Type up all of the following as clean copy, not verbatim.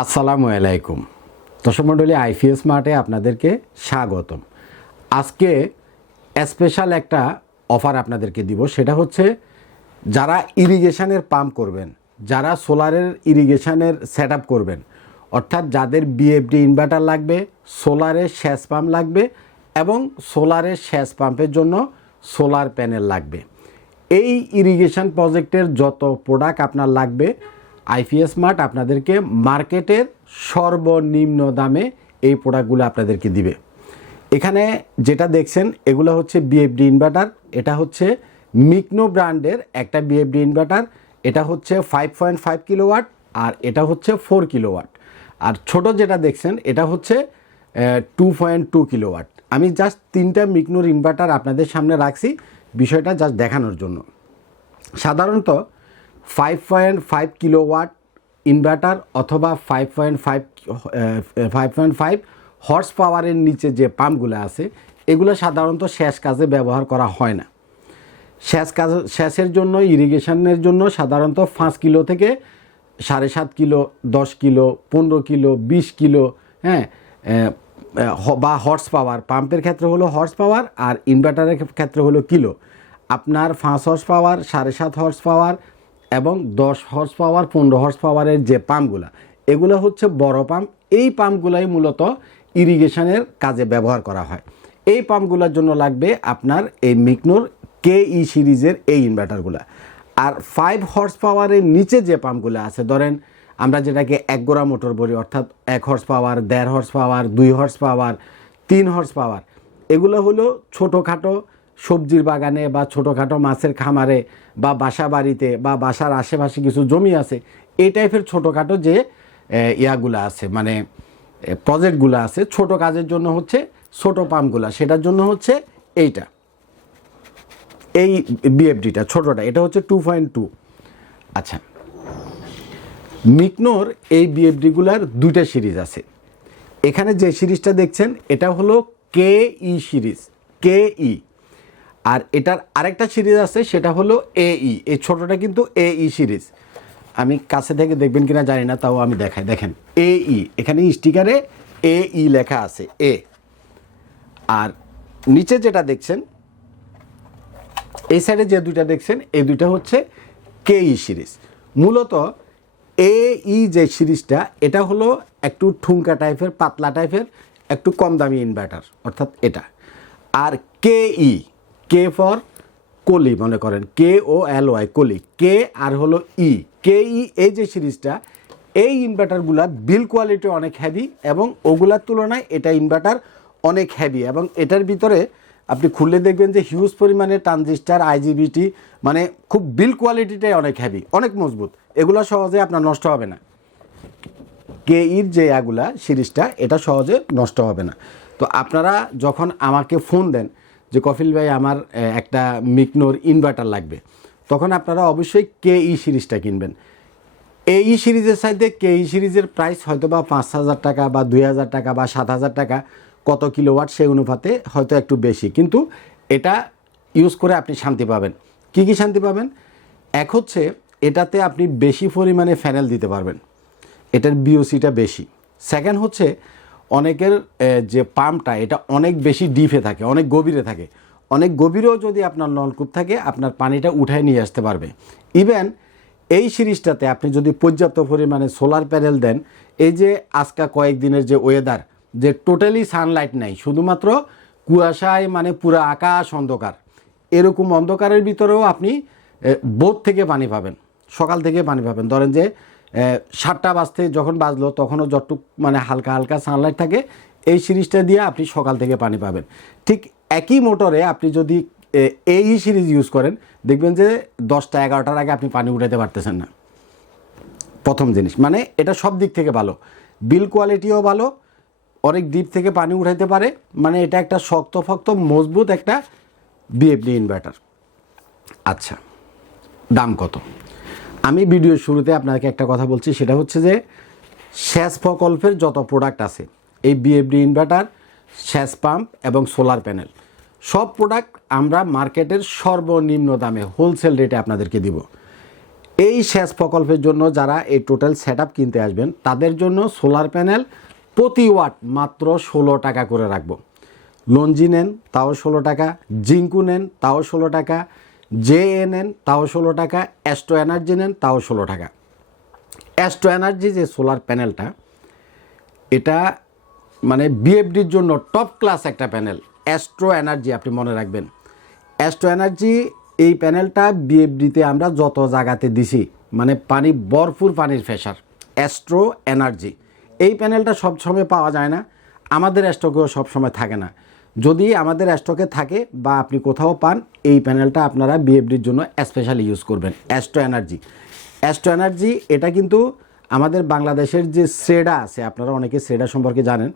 আসসালামু আলাইকুম দর্শক মণ্ডলী, আইপিএস মার্টে আপনাদেরকে স্বাগতম। আজকে স্পেশাল একটা অফার আপনাদেরকে দিব। সেটা হচ্ছে যারা ইরিগেশনের পাম্প করবেন, যারা সোলারের ইরিগেশনের সেট আপ করবেন, অর্থাৎ যাদের বিএফডি ইনভার্টার লাগবে, সোলারের সেচ পাম্প লাগবে এবং সোলারের সেচ পাম্পের জন্য সোলার প্যানেল লাগবে, এই ইরিগেশন প্রজেক্টের যত প্রোডাক্ট আপনার লাগবে আইপিএস মার্ট আপনাদেরকে মার্কেটের সর্বনিম্ন দামে এই প্রোডাক্টগুলো আপনাদেরকে দিবে। এখানে যেটা দেখছেন এগুলো হচ্ছে বিএফডি ইনভার্টার। এটা হচ্ছে মিকনো ব্র্যান্ডের একটা বিএফডি ইনভার্টার। এটা হচ্ছে 5.5 কিলোওয়াট আর এটা হচ্ছে 4 কিলোওয়াট। আর ছোট যেটা দেখছেন এটা হচ্ছে 2.2 কিলোওয়াট। আমি জাস্ট তিনটা মিকনোর ইনভার্টার আপনাদের সামনে রাখছি বিষয়টা জাস্ট দেখানোর জন্য। সাধারণত 5.5 কিলোওয়াট ইনভার্টার অথবা 5.5 হর্স পাওয়ারের নিচে যে পাম্পগুলো আছে এগুলো সাধারণত সেচ কাজে ব্যবহার করা হয় না। সেচের জন্য, ইরিগেশনের জন্য সাধারণত 5 কিলো থেকে 7.5 কিলো, 10 কিলো, 15 কিলো, 20 কিলো, বা হর্স পাওয়ার, পাম্পের ক্ষেত্রে হলো হর্স পাওয়ার আর ইনভার্টারের ক্ষেত্রে হলো কিলো। আপনার 5 হর্স পাওয়ার, 7.5 হর্স পাওয়ার এবং 10 হর্স পাওয়ার, 15 হর্স পাওয়ারের যে পাম্পগুলো, এগুলো হচ্ছে বড় পাম্প। এই পাম্পগুলাই মূলত ইরিগেশনের কাজে ব্যবহার করা হয়। এই পাম্পগুলোর জন্য লাগবে আপনার এই মিকনোর KE সিরিজের এই ইনভার্টারগুলো। আর 5 হর্স পাওয়ারের নিচে যে পাম্পগুলো আছে, ধরেন আমরা যেটাকে এক গোড়া মোটর বলি, অর্থাৎ 1 horse power, 1.5 horse power, 2 horse power, 3 horse power, এগুলো হলো ছোটোখাটো সবজির বাগানে বা ছোটোখাটো মাছের খামারে বা বাসা বাড়িতে বা বাসার আশেপাশে কিছু জমি আছে, এই টাইপের ছোটোখাটো যে ইয়াগুলো আছে, মানে প্রজেক্টগুলো আছে ছোট কাজের জন্য হচ্ছে ছোট পাম্পগুলো, সেটার জন্য হচ্ছে এইটা, এই বিএফডিটা ছোটোটা, এটা হচ্ছে 2.2। আচ্ছা, মিকনোর এই বিএফডিগুলার দুইটা সিরিজ আছে। এখানে যে সিরিজটা দেখছেন এটা হলো KE সিরিজ, KE। আর এটার আরেকটা সিরিজ আছে সেটা হলো AE। এই ছোটোটা কিন্তু AE সিরিজ। আমি কাছে থেকে দেখবেন কিনা জানি না, তাও আমি দেখাই। দেখেন AE, এখানে স্টিকারে AE লেখা আছে, A। আর নিচে যেটা দেখছেন, এই সাইডে যে দুইটা দেখছেন এই দুইটা হচ্ছে KE সিরিজ। মূলত AE যে সিরিজটা, এটা হলো একটু ঠুঙ্কা টাইপের, পাতলা টাইপের, একটু কম দামি ইনভার্টার, অর্থাৎ এটা। আর KE, কে ফর কলি, মনে করেন KOLY, কলি, কে আর হলো KE, এই যে সিরিজটা, এই ইনভার্টারগুলা বিল কোয়ালিটি অনেক হেভি এবং ওগুলার তুলনায় এটা ইনভার্টার অনেক হেভি। এবং এটার ভিতরে আপনি খুললে দেখবেন যে হিউজ পরিমাণে ট্রানজিস্টার, IGBT, মানে খুব বিল কোয়ালিটিটাই অনেক হেভি, অনেক মজবুত। এগুলো সহজে আপনার নষ্ট হবে না। KEর যে এগুলা সিরিজটা, এটা সহজে নষ্ট হবে না। তো আপনারা যখন আমাকে ফোন দেন যে কফিল ভাই আমার একটা মিকনোর ইনভার্টার লাগবে, তখন আপনারা অবশ্যই KE সিরিজটা কিনবেন। AE সিরিজের সাথে KE সিরিজের প্রাইস হয়তো বা 5,000 টাকা বা 2,000 টাকা বা 7,000 টাকা, কত কিলোওয়াট সেই অনুপাতে হয়তো একটু বেশি, কিন্তু এটা ইউজ করে আপনি শান্তি পাবেন। কি কি শান্তি পাবেন? এক হচ্ছে এটাতে আপনি বেশি পরিমাণে প্যানেল দিতে পারবেন, এটার বিওসিটা বেশি। সেকেন্ড হচ্ছে অনেকের যে পাম্পটা, এটা অনেক বেশি ডিপে থাকে, অনেক গভীরে থাকে। অনেক গভীরেও যদি আপনার নলকূপ থাকে, আপনার পানিটা উঠায় নিয়ে আসতে পারবে। ইভেন এই সিরিজটাতে আপনি যদি পর্যাপ্ত পরিমাণে সোলার প্যানেল দেন, এই যে আজকা কয়েকদিনের যে ওয়েদার, যে টোটালি সানলাইট নাই, শুধুমাত্র কুয়াশায়, মানে পুরো আকাশ অন্ধকার, এরকম অন্ধকারের ভিতরেও আপনি বোট থেকে পানি পাবেন, সকাল থেকে পানি পাবেন। ধরেন যে 7টা বাজতে যখন বাজলো তখনও যতটুক মানে হালকা হালকা সানলাইট থাকে, এই সিরিজটা দিয়ে আপনি সকাল থেকে পানি পাবেন। ঠিক একই মোটরে আপনি যদি AE সিরিজ ইউজ করেন, দেখবেন যে 10টা 11টার আগে আপনি পানি উঠাতে পারতেছেন না। প্রথম জিনিস, মানে এটা সব দিক থেকে ভালো, বিল কোয়ালিটিও ভালো, অনেক ডিপ থেকে পানি উঠাইতে পারে, মানে এটা একটা শক্ত মজবুত একটা বিএফডি ইনভার্টার। আচ্ছা, দাম কত? আমি ভিডিওর শুরুতে আপনাকে একটা কথা বলছি, সেটা হচ্ছে যে সেচ প্রকল্পের যত প্রোডাক্ট আছে, এই বিএফডি ইনভার্টার, সেচ পাম্প এবং সোলার প্যানেল, সব প্রোডাক্ট আমরা মার্কেটের সর্বনিম্ন দামে হোলসেল রেটে আপনাদেরকে দিব। এই সেচ প্রকল্পের জন্য যারা এই টোটাল সেট আপ কিনতে আসবেন তাদের জন্য সোলার প্যানেল প্রতি ওয়াট মাত্র 16 টাকা করে রাখবো। লঞ্জি নেন তাও 16 টাকা, জিঙ্কু নেন তাও 16 টাকা, জেএ নেন তাও 16 টাকা, অ্যাস্ট্রো এনার্জি নেন তাও 16 টাকা। অ্যাস্ট্রো এনার্জি যে সোলার প্যানেলটা, এটা মানে বিএফডির জন্য টপ ক্লাস একটা প্যানেল। অ্যাস্ট্রো এনার্জি আপনি মনে রাখবেন, অ্যাস্ট্রো এনার্জি এই প্যানেলটা বিএফডিতে আমরা যত জায়গাতে দিছি, মানে পানি ভরপুর পানির প্রেশার। অ্যাস্ট্রো এনার্জি এই প্যানেলটা সবসময় পাওয়া যায় না, আমাদের স্টকেও সবসময় থাকে না। যদি আমাদের স্টকে থাকে বা আপনি কোথাও পান, এই প্যানেলটা আপনারা বিএফডির জন্য স্পেশালি ইউজ করবেন। অ্যাস্ট্রো এনার্জি, অ্যাস্ট্রো এনার্জি এটা কিন্তু আমাদের বাংলাদেশের যে শ্রেডা আছে, আপনারা অনেকে শ্রেডা সম্পর্কে জানেন,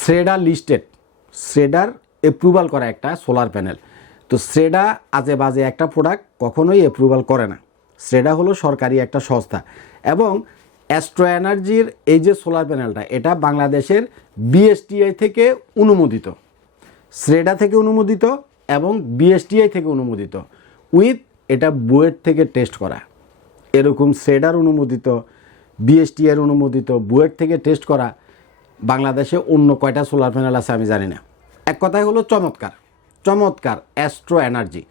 শ্রেডা লিস্টেড, শ্রেডার অ্যাপ্রুভাল করা একটা সোলার প্যানেল। তো শ্রেডা আজে বাজে একটা প্রোডাক্ট কখনোই অ্যাপ্রুভাল করে না। শ্রেডা হলো সরকারি একটা সংস্থা, এবং অ্যাস্ট্রো এনার্জির এই যে সোলার প্যানেলটা, এটা বাংলাদেশের বিএসটিআই থেকে অনুমোদিত, শ্রেডা থেকে অনুমোদিত এবং বিএসটিআই থেকে অনুমোদিত, উইথ এটা বুয়েট থেকে টেস্ট করা। এরকম শ্রেডার অনুমোদিত, বিএসটিআর অনুমোদিত, বুয়েট থেকে টেস্ট করা বাংলাদেশে অন্য কয়টা সোলার প্যানেল আছে আমি জানি না। এক কথায় হলো চমৎকার চমৎকার অ্যাস্ট্রো এনার্জি।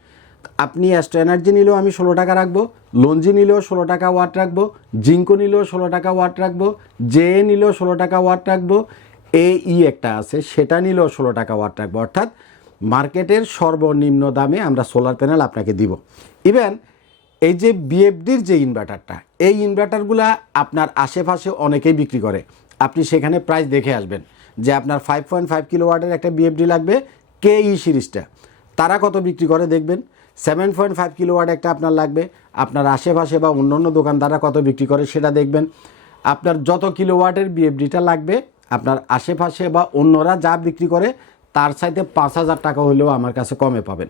আপনি অ্যাস্ট্রো এনার্জি নিলেও আমি 16 টাকা রাখবো, লঞ্জি নিলেও 16 টাকা ওয়াট রাখবো, জিঙ্কো নিলেও 16 টাকা ওয়াট রাখবো, জে নিলেও 16 টাকা ওয়াট রাখবো, এই একটা আছে সেটা নিলেও 16 টাকা ওয়াট রাখবো। অর্থাৎ মার্কেটের সর্বনিম্ন দামে আমরা সোলার প্যানেল আপনাকে দিব। ইভেন এই যে বিএফডির যে ইনভার্টারটা, এই ইনভার্টারগুলা আপনার আশেপাশে অনেকেই বিক্রি করে। আপনি সেখানে প্রাইস দেখে আসবেন যে আপনার 5.5 কিলোওয়াটের একটা বিএফডি লাগবে, কেই সিরিজটা, তারা কত বিক্রি করে দেখবেন। 7.5 কিলোওয়াট একটা আপনার লাগবে, আপনার আশেপাশে বা অন্য দোকানদাররা কত বিক্রি করে সেটা দেখবেন। আপনার যত কিলোওয়াটের বিএফডিটা লাগবে, আপনার আশেপাশে বা অন্যরা যা বিক্রি করে তার চাইতে 5,000 টাকা হলেও আমার কাছে কমে পাবেন।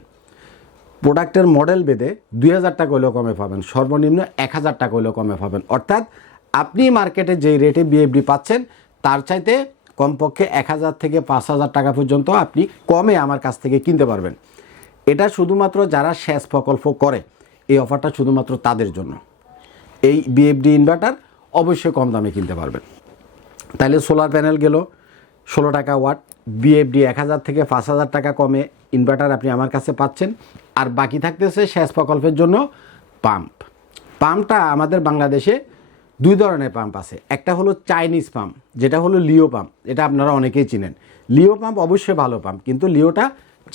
প্রোডাক্টের মডেল বেঁধে 2,000 টাকা হলেও কমে পাবেন, সর্বনিম্ন 1,000 টাকা হলেও কমে পাবেন। অর্থাৎ আপনি মার্কেটে যেই রেটে বিএফডি পাচ্ছেন তার চাইতে কমপক্ষে 1,000 থেকে 5,000 টাকা পর্যন্ত আপনি কমে আমার কাছ থেকে কিনতে পারবেন। এটা শুধুমাত্র যারা সেচ প্রকল্প করে, এই অফারটা শুধুমাত্র তাদের জন্য। এই বিএফডি ইনভার্টার অবশ্যই কম দামে কিনতে পারবেন। তাহলে সোলার প্যানেল গেল 16 টাকা ওয়াট, বিএফডি 1,000 থেকে 5,000 টাকা কমে ইনভার্টার আপনি আমার কাছে পাচ্ছেন। আর বাকি থাকতেছে সেচ প্রকল্পের জন্য পাম্প। পাম্পটা আমাদের বাংলাদেশে দুই ধরনের পাম্প আছে। একটা হলো চাইনিজ পাম্প, যেটা হলো লিও পাম্প, এটা আপনারা অনেকেই চিনেন। লিও পাম্প অবশ্যই ভালো পাম্প, কিন্তু লিওটা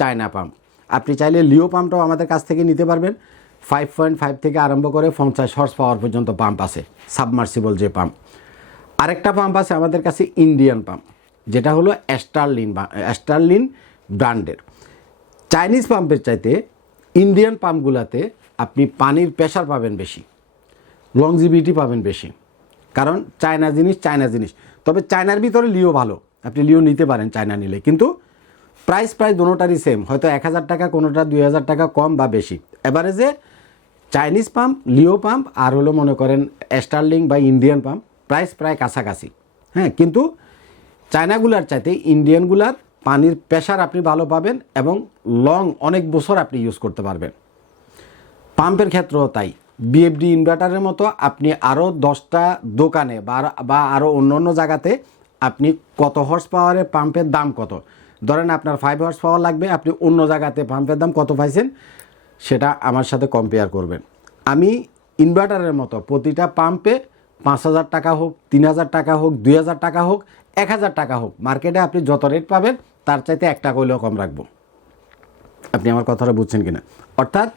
চায়না পাম্প। আপনি চাইলে লিও পাম্পটাও আমাদের কাছ থেকে নিতে পারবেন। 5.5 থেকে আরম্ভ করে 50 হর্স পাওয়ার পর্যন্ত পাম্প আছে, সাবমার্সিবল যে পাম্প। আরেকটা পাম্প আছে আমাদের কাছে ইন্ডিয়ান পাম্প, যেটা হলো অ্যাস্টারলিন ব্র্যান্ডের। চাইনিজ পাম্পের চাইতে ইন্ডিয়ান পাম্পগুলোতে আপনি পানির প্রেশার পাবেন বেশি, লংজিভিটি পাবেন বেশি, কারণ চায়না জিনিস। তবে চায়নার ভিতরে লিও ভালো, আপনি লিও নিতে পারেন চায়না নিলে, কিন্তু প্রাইস প্রায় দুটোটারই সেম, হয়তো 1,000 টাকা কোনোটা 2,000 টাকা কম বা বেশি। এভারেজে চাইনিজ পাম্প, লিও পাম্প আর হলো মনে করেন স্টার্লিং বা ইন্ডিয়ান পাম্প প্রাইস প্রায় কাছাকাছি। হ্যাঁ, কিন্তু চায়নাগুলার চাইতে ইন্ডিয়ানগুলার পানির প্রেশার আপনি ভালো পাবেন এবং অনেক বছর আপনি ইউজ করতে পারবেন। পাম্পের ক্ষেত্রেও তাই। বিএফডি ইনভার্টারের মতো আপনি আরও 10টা দোকানে বা আরও অন্য জায়গাতে আপনি কত হর্স পাওয়ারের পাম্পের দাম কত, ধরেন আপনার 5 হর্স পাওয়ার লাগবে, আপনি অন্য জায়গাতে পাম্পের দাম কত পাইছেন সেটা আমার সাথে কম্পেয়ার করবেন। আমি ইনভার্টারের মতো প্রতিটা পাম্পে 5,000 টাকা হোক, 3,000 টাকা হোক, 2,000 টাকা হোক, 1,000 টাকা হোক, মার্কেটে আপনি যত রেট পাবেন তার চাইতে 1 টাকা হলেও কম রাখবো। আপনি আমার কথাটা বুঝছেন কিনা? অর্থাৎ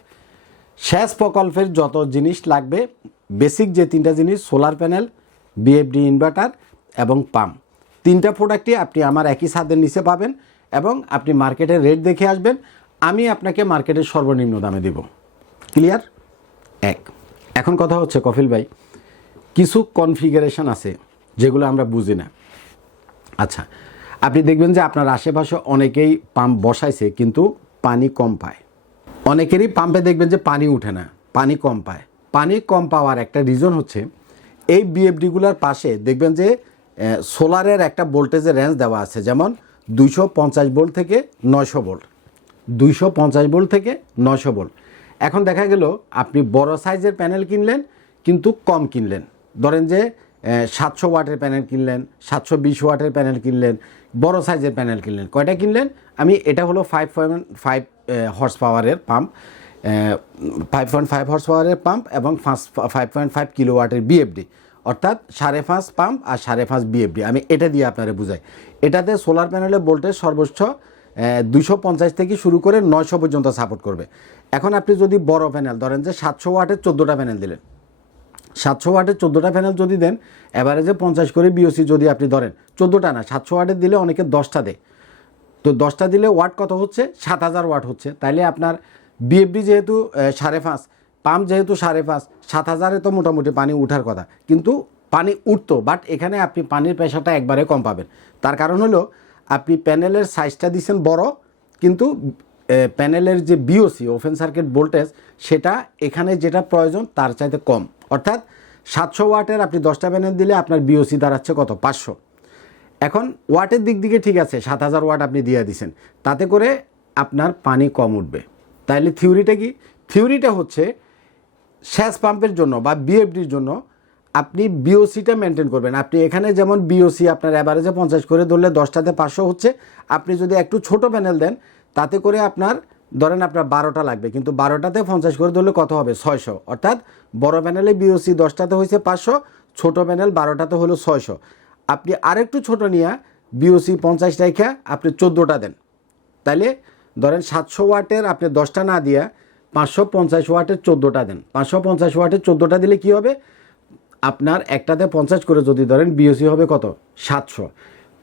সেচ প্রকল্পের যত জিনিস লাগবে, বেসিক যে 3টা জিনিস, সোলার প্যানেল, বিএফডি ইনভার্টার এবং পাম্প, 3টা প্রোডাক্টই আপনি আমার একই ছাদের নিচে পাবেন এবং আপনি মার্কেটের রেট দেখে আসবেন। আমি আপনাকে মার্কেটের সর্বনিম্ন দামে দেব। ক্লিয়ার? এখন কথা হচ্ছে কফিল ভাই, কিছু কনফিগারেশন আছে যেগুলো আমরা বুঝি না। আচ্ছা, আপনি দেখবেন যে আপনার আশেপাশে অনেকেই পাম্প বসাইছে কিন্তু পানি কম পায়। অনেকেরই পাম্পে দেখবেন যে পানি উঠে না, পানি কম পায়। পানি কম পাওয়ার একটা রিজন হচ্ছে এই বিএফডিগুলোর পাশে দেখবেন যে সোলারের একটা ভোল্টেজের রেঞ্জ দেওয়া আছে, যেমন 250 ভোল্ট থেকে 900 ভোল্ট, 250 ভোল্ট থেকে 900 ভোল্ট। এখন দেখা গেল আপনি বড় সাইজের প্যানেল কিনলেন, কিন্তু কম কিনলেন, ধরেন যে 700 ওয়াটের প্যানেল কিনলেন, 720 ওয়াটের প্যানেল কিনলেন, বড় সাইজের প্যানেল কিনলেন, কয়টা কিনলেন? এটা হলো 5.5 হর্স পাওয়ারের পাম্প, 5.5 হর্স পাওয়ারের পাম্প এবং 5.5 কিলোওয়াটের বিএফডি, অর্থাৎ 5.5 পাম্প আর 5.5 বিএফডি। আমি এটা দিয়ে আপনারা বুঝাই। এটাতে সোলার প্যানেলের ভোল্টেজ সর্বোচ্চ 250 থেকে শুরু করে 900 পর্যন্ত সাপোর্ট করবে। এখন আপনি যদি বড় প্যানেল ধরেন যে 700 ওয়াটের 14টা প্যানেল দিলেন, 700 ওয়াটের 14টা প্যানেল যদি দেন, অ্যাভারেজে 50 করে বিওসি যদি আপনি ধরেন, 14টা না 700 ওয়াটের দিলে অনেকে 10টা দেয়, তো 10টা দিলে ওয়াট কত হচ্ছে? 7000 ওয়াট হচ্ছে। তাইলে আপনার বিএফডি যেহেতু 5.5, পাম্প যেহেতু 5.5, 7000-এ তো মোটামুটি পানি উঠার কথা, কিন্তু পানি উঠতো, বাট এখানে আপনি পানির প্রেশারটা একবারে কম পাবেন। তার কারণ হলো আপনি প্যানেলের সাইজটা দিচ্ছেন বড়, কিন্তু প্যানেলের যে বিওসি ওপেন সার্কিট ভোল্টেজ সেটা এখানে যেটা প্রয়োজন তার চাইতে কম। অর্থাৎ 700 ওয়াটের আপনি 10টা প্যানেল দিলে আপনার বিওসি দাঁড়াচ্ছে কত? 500। এখন ওয়াটের দিক দিকে ঠিক আছে, 7000 ওয়াট আপনি দিয়ে দিছেন, তাতে করে আপনার পানি কম উঠবে। তাইলে থিওরিটা কি? থিওরিটা হচ্ছে সেচ পাম্পের জন্য বা বিএফডির জন্য আপনি বিওসিটা মেনটেন করবেন। আপনি এখানে যেমন বিওসি আপনার অ্যাভারেজে 50 করে ধরলে 10টাতে 500 হচ্ছে, আপনি যদি একটু ছোট প্যানেল দেন তাতে করে আপনার ধরেন আপনার 12টা লাগবে, কিন্তু 12টাতে 50 করে ধরলে কত হবে? 600। অর্থাৎ বড় প্যানেলে বিওসি 10টাতে হয়েছে 500, ছোট প্যানেল 12টাতে হলো 600। আপনি আরেকটু ছোট নিয়ে বিওসি 50 রেখে আপনি 14টা দেন, তাইলে ধরেন 700 ওয়াটের আপনি 10টা না দিয়ে 550 ওয়াটের 14টা দেন। 550 ওয়াটের 14টা দিলে কি হবে? আপনার একটাতে 50 করে যদি ধরেন বিওসি হবে কত? 700।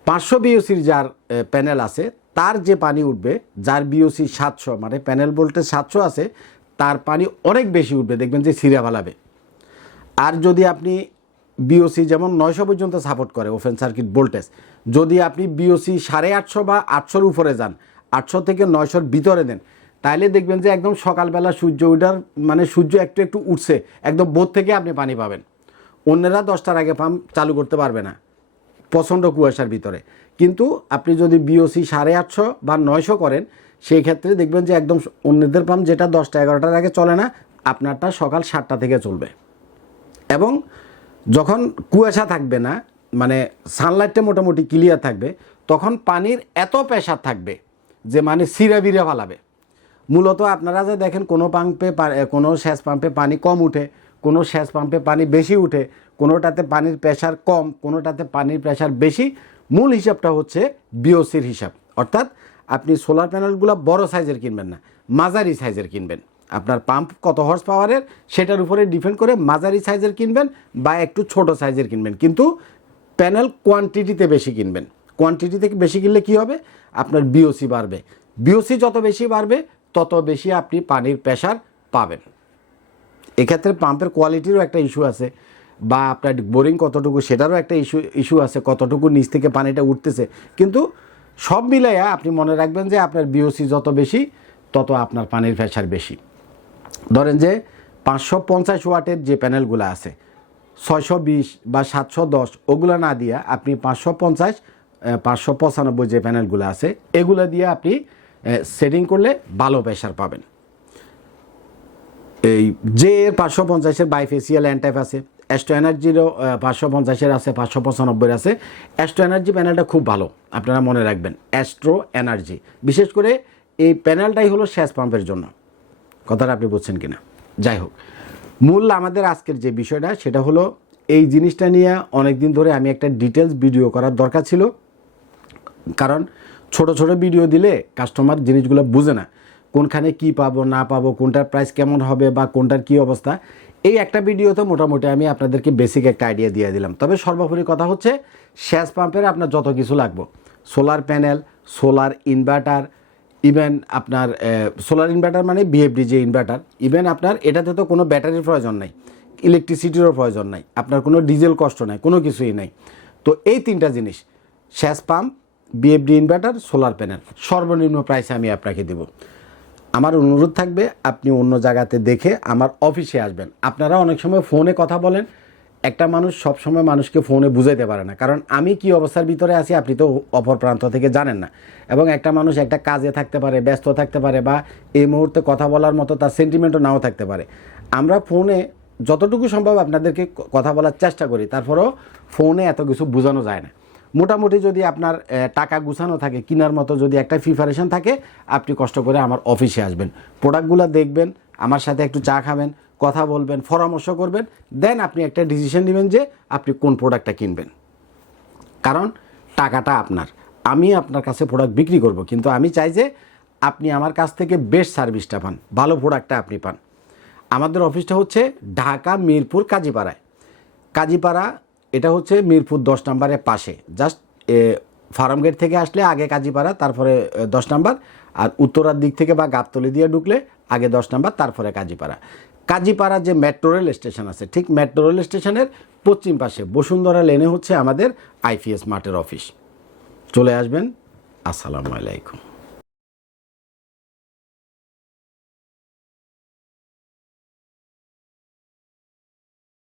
500 বিওসির যার প্যানেল আছে তার যে পানি উঠবে, যার বিওসি 700 মানে প্যানেল ভোল্টেজ 700 আছে, তার পানি অনেক বেশি উঠবে, দেখবেন যে সিরা ফালাবে। আর যদি আপনি বিওসি যেমন 900 পর্যন্ত সাপোর্ট করে ওপেন সার্কিট ভোল্টেজ, যদি আপনি বিওসি 850 বা 800-র উপরে যান, 800 থেকে 900-র ভিতরে দেন, তাইলে দেখবেন যে একদম সকালবেলা সূর্য ওঠার মানে সূর্য একটু একটু উঠছে, একদম বোধ থেকে আপনি পানি পাবেন। অন্যরা 10টার আগে পাম্প চালু করতে পারবে না প্রচণ্ড কুয়াশার ভিতরে। কিন্তু আপনি যদি বিওসি 850 বা 900 করেন, সেই ক্ষেত্রে দেখবেন যে একদম অন্যদের পাম্প যেটা 10টা 11টার আগে চলে না, আপনারটা সকাল 7টা থেকে চলবে। এবং যখন কুয়াশা থাকবে না, মানে সানলাইটটা মোটামুটি ক্লিয়ার থাকবে, তখন পানির এত প্রেশার থাকবে যে মানে সিরা বিরা ফালাবে। মূলত আপনারা যে দেখেন কোনো পাম্পে, কোনো সেচ পাম্পে পানি কম উঠে, কোনো সেচ পাম্পে পানি বেশি উঠে, কোনোটাতে পানির প্রেশার কম, কোনোটাতে পানির প্রেশার বেশি, মূল হিসাবটা হচ্ছে বিওসির হিসাব। অর্থাৎ আপনি সোলার প্যানেলগুলো বড় সাইজের কিনবেন না, মাঝারি সাইজের কিনবেন। আপনার পাম্প কত হর্স পাওয়ারের সেটার উপরে ডিপেন্ড করে মাঝারি সাইজের কিনবেন বা একটু ছোট সাইজের কিনবেন, কিন্তু প্যানেল কোয়ান্টিটিতে বেশি কিনবেন। কোয়ান্টিটিতে বেশি কিনলে কী হবে? আপনার বিওসি বাড়বে। বিওসি যত বেশি বাড়বে তত বেশি আপনি পানির প্রেশার পাবেন। এক্ষেত্রে পাম্পের কোয়ালিটিরও একটা ইস্যু আছে, বা আপনার বোরিং কতটুকু সেটারও একটা ইস্যু আছে, কতটুকু নিচ থেকে পানিটা উঠতেছে। কিন্তু সব মিলাইয়া আপনি মনে রাখবেন যে আপনার বিওসি যত বেশি তত আপনার পানির প্রেশার বেশি। ধরেন যে 550 ওয়াটের যে প্যানেলগুলো আছে, 620 বা 710 ওগুলো না দিয়ে আপনি 550, 595 যে প্যানেলগুলো আছে এগুলো দিয়ে আপনি সেটিং করলে ভালো প্রেশার পাবেন। এই যে 550-এর বাইফেসিয়াল অ্যান্টাইপ আছে, অ্যাস্ট্রো এনার্জিরও 550-এর আছে, 595-এর আছে। অ্যাস্ট্রো এনার্জি প্যানেলটা খুব ভালো, আপনারা মনে রাখবেন অ্যাস্ট্রো এনার্জি। বিশেষ করে এই প্যানেলটাই হলো সেচ পাম্পের জন্য। কথাটা আপনি বুঝছেন কিনা? যাই হোক, মূল আমাদের আজকের যে বিষয়টা সেটা হলো এই জিনিসটা নিয়ে অনেক দিন ধরে আমি একটা ডিটেলস ভিডিও করার দরকার ছিল, কারণ ছোট ছোট ভিডিও দিলে কাস্টমার জিনিসগুলো বুঝে না, কোনখানে কি পাবো না পাবো, কোনটার প্রাইস কেমন হবে বা কোনটার কি অবস্থা। এই একটা ভিডিওতে মোটামুটি আমি আপনাদেরকে বেসিক একটা আইডিয়া দিয়ে দিলাম। তবে সর্বোপরি কথা হচ্ছে সেচ পাম্পের আপনার যত কিছু লাগবে, solar panel, solar inverter, even আপনার সোলার ইনভার্টার মানে বিএফডি যে ইনভার্টার, ইভেন আপনার এটাতে তো কোনো ব্যাটারির প্রয়োজন নাই, ইলেকট্রিসিটিরও প্রয়োজন নাই, আপনার কোনো ডিজেল কষ্ট নাই, কোনো কিছুই নাই। তো এই তিনটা জিনিস, সেচ pump, BFD inverter, solar panel, সর্বনিম্ন প্রাইসে আমি আপনাকে দেব। আমার অনুরোধ থাকবে আপনি অন্য জায়গাতে দেখে আমার অফিসে আসবেন। আপনারা অনেক সময় ফোনে কথা বলেন, একটা মানুষ সবসময় মানুষকে ফোনে বুঝাইতে পারে না, কারণ আমি কি অবস্থার ভিতরে আছি আপনি তো অপর প্রান্ত থেকে জানেন না। এবং একটা মানুষ একটা কাজে থাকতে পারে, ব্যস্ত থাকতে পারে, বা এই মুহূর্তে কথা বলার মতো তার সেন্টিমেন্টও নাও থাকতে পারে। আমরা ফোনে যতটুকু সম্ভব আপনাদেরকে কথা বলার চেষ্টা করি, তারপরেও ফোনে এত কিছু বোঝানো যায় না। মোটামুটি যদি আপনার টাকা গুছানো থাকে, কেনার মতো যদি একটা প্রিপারেশন থাকে, আপনি কষ্ট করে আমার অফিসে আসবেন, প্রোডাক্টগুলো দেখবেন, আমার সাথে একটু চা খাবেন, কথা বলবেন, পরামর্শ করবেন, দেন আপনি একটা ডিসিশন নেবেন যে আপনি কোন প্রোডাক্টটা কিনবেন। কারণ টাকাটা আপনার, আমি আপনার কাছে প্রোডাক্ট বিক্রি করব, কিন্তু আমি চাই যে আপনি আমার কাছ থেকে বেস্ট সার্ভিসটা পান, ভালো প্রোডাক্টটা আপনি পান। আমাদের অফিসটা হচ্ছে ঢাকা মিরপুর কাজীপাড়ায়। কাজীপাড়া এটা হচ্ছে মিরপুর 10 নম্বরের পাশে, জাস্ট ফার্মগেট থেকে আসলে আগে কাজীপাড়া, তারপরে 10 নম্বর, আর উত্তরার দিক থেকে বা গাবতলি দিয়ে ঢুকলে আগে 10 নম্বর, তারপরে কাজীপাড়া। কাজীপাড়া যে মেট্রো রেল স্টেশন আছে, ঠিক মেট্রো রেল স্টেশনের পশ্চিম পাশে বসুন্ধরা লেনে হচ্ছে আমাদের আইপিএস মার্টের অফিস। চলে আসবেন। আসসালামু আলাইকুম।